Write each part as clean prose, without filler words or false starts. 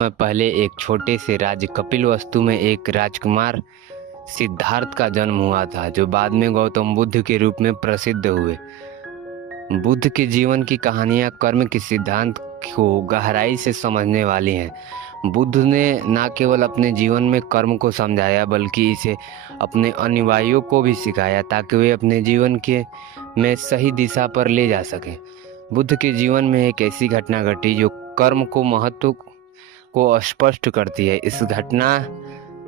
मैं पहले एक छोटे से राज्य कपिलवस्तु में एक राजकुमार सिद्धार्थ का जन्म हुआ था, जो बाद में गौतम बुद्ध के रूप में प्रसिद्ध हुए। बुद्ध के जीवन की कहानियां कर्म के सिद्धांत को गहराई से समझने वाली हैं। बुद्ध ने न केवल अपने जीवन में कर्म को समझाया, बल्कि इसे अपने अनुयायियों को भी सिखाया ताकि वे अपने जीवन के में सही दिशा पर ले जा सकें। बुद्ध के जीवन में एक ऐसी घटना घटी जो कर्म को महत्व को स्पष्ट करती है। इस घटना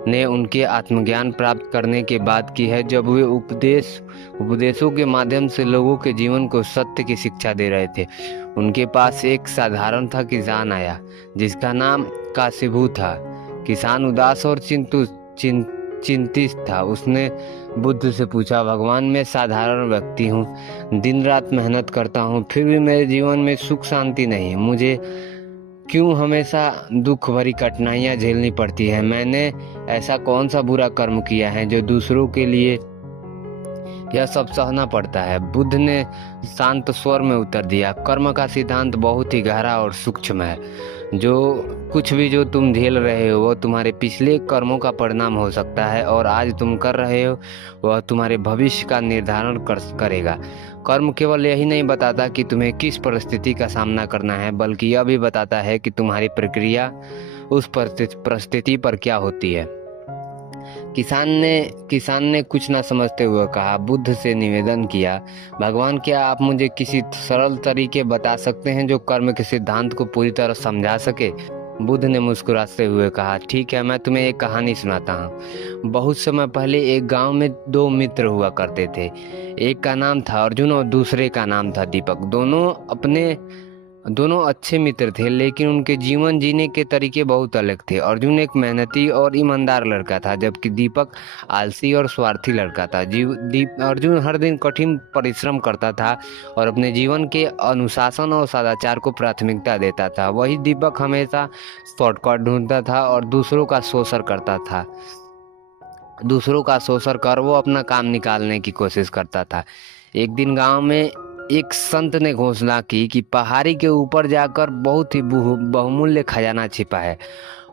ने उनके आत्मज्ञान प्राप्त करने के बाद की है, जब वे उपदेशों के माध्यम से लोगों के जीवन को सत्य की शिक्षा दे रहे थे। उनके पास एक साधारण था किसान आया, जिसका नाम काशिभू था। किसान उदास और चिंतित था। उसने बुद्ध से पूछा, भगवान, मैं साधारण व्यक्ति हूँ, दिन रात मेहनत करता हूँ, फिर भी मेरे जीवन में सुख शांति नहीं। मुझे क्यों हमेशा दुख भरी कठिनाइयां झेलनी पड़ती है? मैंने ऐसा कौन सा बुरा कर्म किया है जो दूसरों के लिए यह सब सहना पड़ता है? बुद्ध ने शांत स्वर में उत्तर दिया, कर्म का सिद्धांत बहुत ही गहरा और सूक्ष्म है। जो तुम झेल रहे हो वह तुम्हारे पिछले कर्मों का परिणाम हो सकता है, और आज तुम कर रहे हो वह तुम्हारे भविष्य का निर्धारण करेगा। कर्म केवल यही नहीं बताता कि तुम्हें किस परिस्थिति का सामना करना है, बल्कि यह भी बताता है कि तुम्हारी प्रक्रिया उस परिस्थिति पर क्या होती है। किसान ने कुछ न समझते हुए कहा, बुद्ध से निवेदन किया, भगवान, क्या आप मुझे किसी सरल तरीके बता सकते हैं जो कर्म के सिद्धांत को पूरी तरह समझा सके? बुद्ध ने मुस्कुराते हुए कहा, ठीक है, मैं तुम्हें एक कहानी सुनाता हूँ। बहुत समय पहले एक गांव में दो मित्र हुआ करते थे। एक का नाम था अर्जुन और दूसरे का नाम था दीपक। दोनों अच्छे मित्र थे, लेकिन उनके जीवन जीने के तरीके बहुत अलग थे। अर्जुन एक मेहनती और ईमानदार लड़का था, जबकि दीपक आलसी और स्वार्थी लड़का था। अर्जुन हर दिन कठिन परिश्रम करता था और अपने जीवन के अनुशासन और सदाचार को प्राथमिकता देता था। वही दीपक हमेशा शॉर्टकट ढूंढता था और दूसरों का शोषण कर वो अपना काम निकालने की कोशिश करता था। एक दिन गांव में एक संत ने घोषणा की कि पहाड़ी के ऊपर जाकर बहुत ही बहुमूल्य खजाना छिपा है,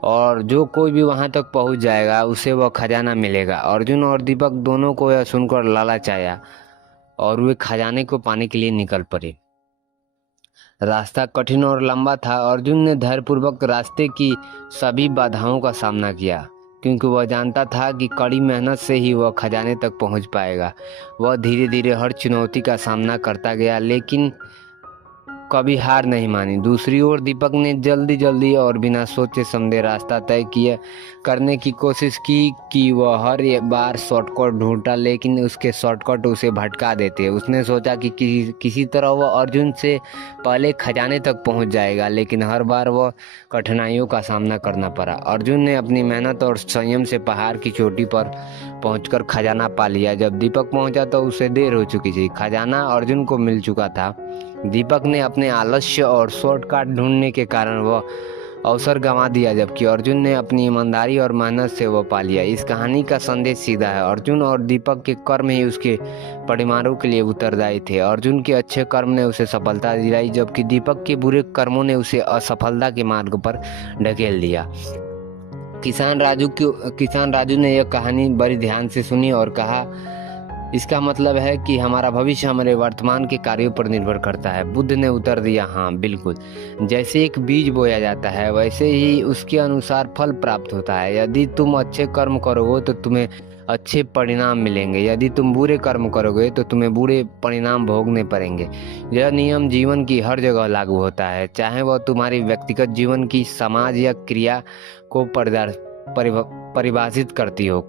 और जो कोई भी वहां तक पहुंच जाएगा उसे वह खजाना मिलेगा। अर्जुन और दीपक दोनों को यह सुनकर लालच आया और वे खजाने को पाने के लिए निकल पड़े। रास्ता कठिन और लंबा था। अर्जुन ने धैर्यपूर्वक रास्ते की सभी बाधाओं का सामना किया, क्योंकि वह जानता था कि कड़ी मेहनत से ही वह खजाने तक पहुंच पाएगा। वह धीरे धीरे हर चुनौती का सामना करता गया, लेकिन कभी हार नहीं मानी। दूसरी ओर दीपक ने जल्दी और बिना सोचे समझे रास्ता तय करने की कोशिश की कि वह हर बार शॉर्टकट ढूंढता, लेकिन उसके शॉर्टकट उसे भटका देते। उसने सोचा कि किसी तरह वह अर्जुन से पहले खजाने तक पहुंच जाएगा, लेकिन हर बार वह कठिनाइयों का सामना करना पड़ा। अर्जुन ने अपनी मेहनत और संयम से पहाड़ की चोटी पर पहुंचकर खजाना पा लिया। जब दीपक पहुंचा तो उसे देर हो चुकी थी। खजाना अर्जुन को मिल चुका था। दीपक ने अपने आलस्य और शॉर्टकट ढूंढने के कारण वह अवसर गंवा दिया, जबकि अर्जुन ने अपनी ईमानदारी और मेहनत से वह पा लिया। इस कहानी का संदेश सीधा है, अर्जुन और दीपक के कर्म ही उसके परिणामों के लिए उत्तरदायी थे। अर्जुन के अच्छे कर्म ने उसे सफलता दिलाई, जबकि दीपक के बुरे कर्मों ने उसे असफलता के मार्ग पर ढकेल दिया। किसान राजू ने यह कहानी बड़ी ध्यान से सुनी और कहा, इसका मतलब है कि हमारा भविष्य हमारे वर्तमान के कार्यों पर निर्भर करता है। बुद्ध ने उत्तर दिया, हाँ बिल्कुल, जैसे एक बीज बोया जाता है वैसे ही उसके अनुसार फल प्राप्त होता है। यदि तुम अच्छे कर्म करोगे तो तुम्हें अच्छे परिणाम मिलेंगे, यदि तुम बुरे कर्म करोगे तो तुम्हें बुरे परिणाम भोगने पड़ेंगे। यह नियम जीवन की हर जगह लागू होता है, चाहे वह तुम्हारी व्यक्तिगत जीवन की, समाज या क्रिया को परिभाषित करती हो।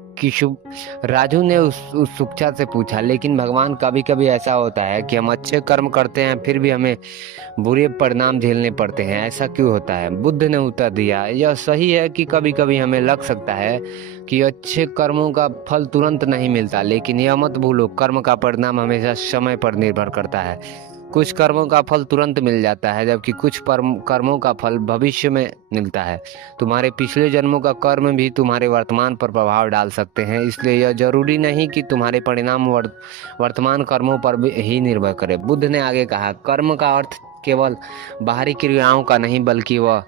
राजू ने उत्सुकता से पूछा, लेकिन भगवान, कभी कभी ऐसा होता है कि हम अच्छे कर्म करते हैं फिर भी हमें बुरे परिणाम झेलने पड़ते हैं, ऐसा क्यों होता है? बुद्ध ने उत्तर दिया, यह सही है कि कभी कभी हमें लग सकता है कि अच्छे कर्मों का फल तुरंत नहीं मिलता, लेकिन यह मत भूलो, कर्म का परिणाम हमेशा समय पर निर्भर करता है। कुछ कर्मों का फल तुरंत मिल जाता है, जबकि कुछ कर्मों का फल भविष्य में मिलता है। तुम्हारे पिछले जन्मों का कर्म भी तुम्हारे वर्तमान पर प्रभाव डाल सकते हैं, इसलिए यह जरूरी नहीं कि तुम्हारे परिणाम वर्तमान कर्मों पर ही निर्भर करे। बुद्ध ने आगे कहा, कर्म का अर्थ केवल बाहरी क्रियाओं का नहीं, बल्कि वह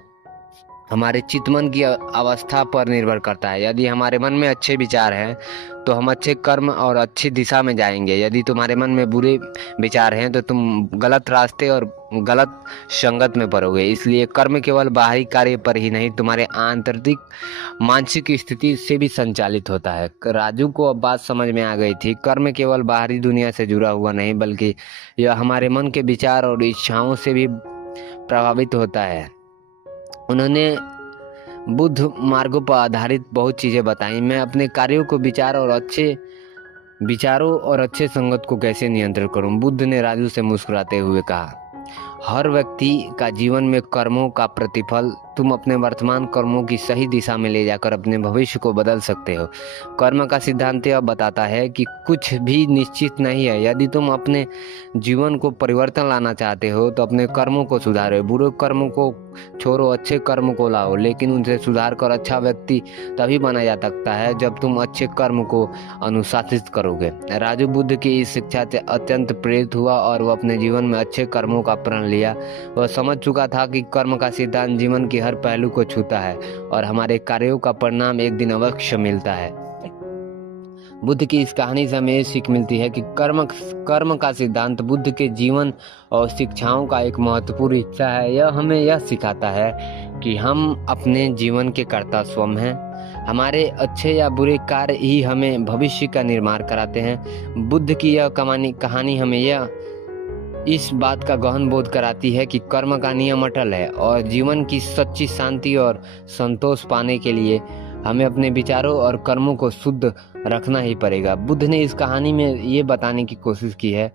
हमारे चितमन की अवस्था पर निर्भर करता है। यदि हमारे मन में अच्छे विचार हैं तो हम अच्छे कर्म और अच्छी दिशा में जाएंगे। यदि तुम्हारे मन में बुरे विचार हैं तो तुम गलत रास्ते और गलत संगत में पड़ोगे। इसलिए कर्म केवल बाहरी कार्य पर ही नहीं, तुम्हारे आंतरिक मानसिक स्थिति से भी संचालित होता है। राजू को अब बात समझ में आ गई थी। कर्म केवल बाहरी दुनिया से जुड़ा हुआ नहीं, बल्कि यह हमारे मन के विचार और इच्छाओं से भी प्रभावित होता है। उन्होंने बुद्ध मार्गों पर आधारित बहुत चीज़ें बताई। मैं अपने कार्यों को विचारों और अच्छे संगत को कैसे नियंत्रण करूं? बुद्ध ने राजू से मुस्कुराते हुए कहा, हर व्यक्ति का जीवन में कर्मों का प्रतिफल तुम अपने वर्तमान कर्मों की सही दिशा में ले जाकर अपने भविष्य को बदल सकते हो। कर्म का सिद्धांत यह बताता है कि कुछ भी निश्चित नहीं है। यदि तुम अपने जीवन को परिवर्तन लाना चाहते हो तो अपने कर्मों को सुधारो। बुरे कर्मों को छोड़ो, अच्छे कर्म को लाओ। लेकिन उनसे सुधार कर अच्छा व्यक्ति तभी बना जा सकता है जब तुम अच्छे कर्म को अनुशासित करोगे। राजू बुद्ध की इस शिक्षा से अत्यंत प्रेरित हुआ और वह अपने जीवन में अच्छे कर्मों का प्रण लिया। वह समझ चुका था कि कर्म का सिद्धांत जीवन की हर पहलू को छूता है और हमारे कार्यों का परिणाम एक दिन अवश्य मिलता है। बुद्ध की इस कहानी से हमें सीख मिलती है कि कर्म का सिद्धांत बुद्ध के जीवन और शिक्षाओं का एक महत्वपूर्ण हिस्सा है। यह हमें यह सिखाता है कि हम अपने जीवन के कर्ता स्वयं हैं। हमारे अच्छे या बुरे कार्य ही हमें भविष्य का निर्माण कराते हैं। बुद्ध की यह कहानी हमें यह इस बात का गहन बोध कराती है कि कर्म का नियम अटल है और जीवन की सच्ची शांति और संतोष पाने के लिए हमें अपने विचारों और कर्मों को शुद्ध रखना ही पड़ेगा। बुद्ध ने इस कहानी में ये बताने की कोशिश की है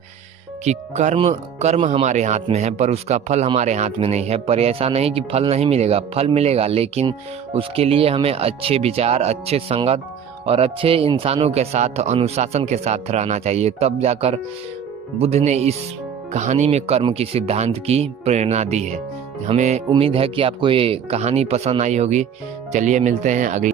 कि कर्म हमारे हाथ में है, पर उसका फल हमारे हाथ में नहीं है। पर ऐसा नहीं कि फल नहीं मिलेगा, फल मिलेगा, लेकिन उसके लिए हमें अच्छे विचार, अच्छे संगत और अच्छे इंसानों के साथ, अनुशासन के साथ रहना चाहिए। तब जाकर बुद्ध ने इस कहानी में कर्म की सिद्धांत की प्रेरणा दी है। हमें उम्मीद है कि आपको ये कहानी पसंद आई होगी। चलिए मिलते हैं अगली